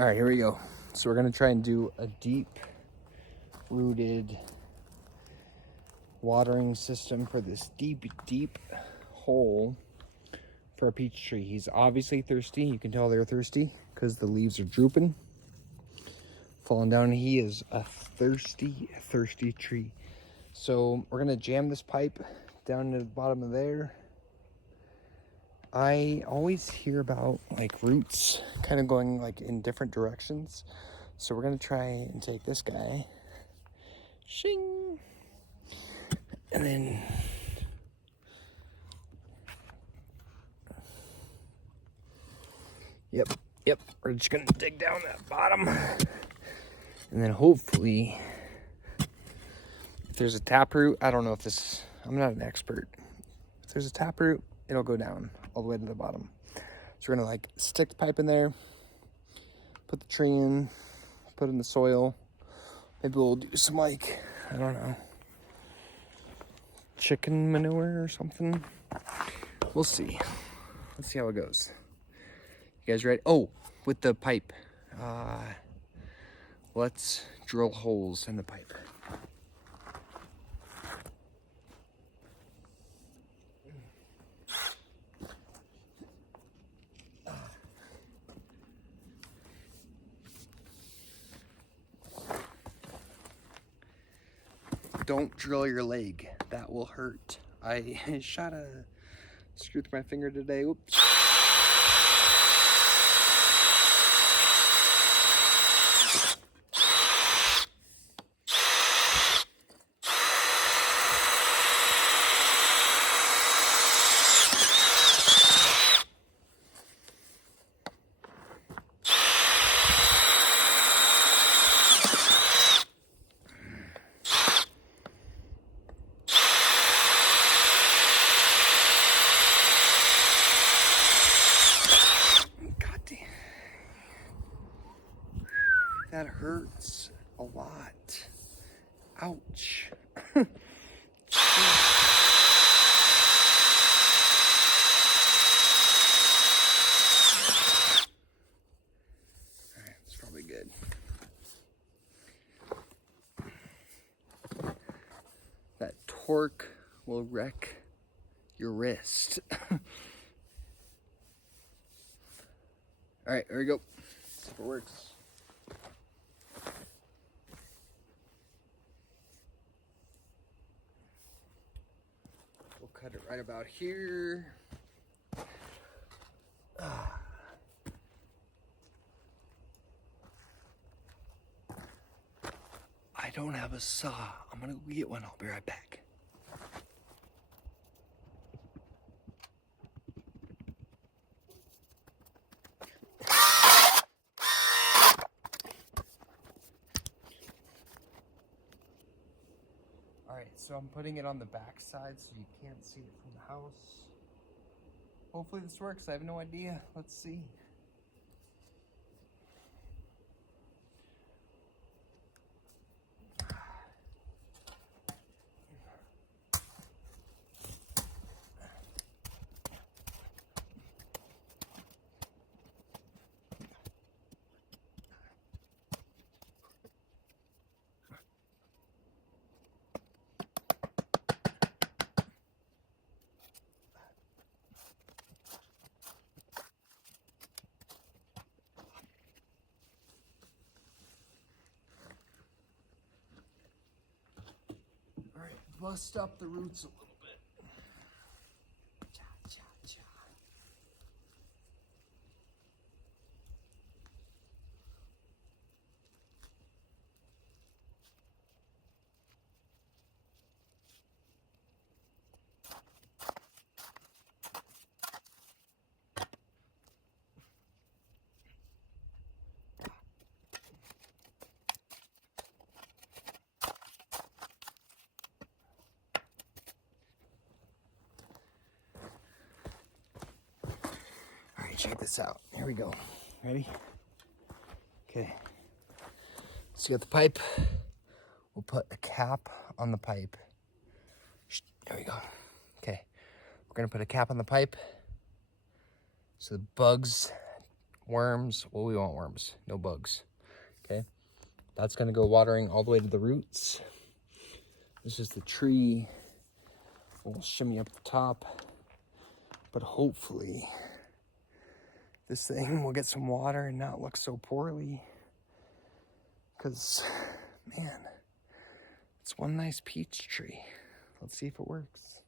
All right, here we go. So we're gonna try and do a deep rooted watering system for this deep hole for a peach tree. He's obviously thirsty. You can tell they're thirsty because the leaves are drooping, falling down. He is a thirsty tree. So we're gonna jam this pipe down to the bottom of there. I always hear about like roots kind of going like in different directions. So we're gonna try and take this guy, shing, and then yep, we're just gonna dig down that bottom, and then hopefully, if there's a taproot, I don't know if this, I'm not an expert. If there's a taproot, it'll go down all the way to the bottom. So we're gonna like stick the pipe in there, put the tree in, put it in the soil. Maybe we'll do some like, I don't know, chicken manure or something. We'll see. Let's see how it goes. You guys ready? Oh, with the pipe. Let's drill holes in the pipe. Don't drill your leg. That will hurt. I shot a screw through my finger today. Oops. That hurts a lot. Ouch. All right, it's probably good. That torque will wreck your wrist. All right, here we go. See if it works. We'll cut it right about here. I don't have a saw. I'm gonna go get one. I'll be right back. All right, so I'm putting it on the back side so you can't see it from the house. Hopefully this works. I have no idea. Let's see. All right, bust up the roots a little bit. Cha, cha, cha. All right, check this out. Here we go. Ready? Okay. So you got the pipe. We'll put a cap on the pipe. There we go. Okay. We're gonna put a cap on the pipe so the bugs worms. Well, we want worms, no bugs. Okay, that's gonna go watering all the way to the roots. This is the tree. We'll shimmy up the top, but hopefully this thing will get some water and not look so poorly. Because, man, it's one nice peach tree. Let's see if it works.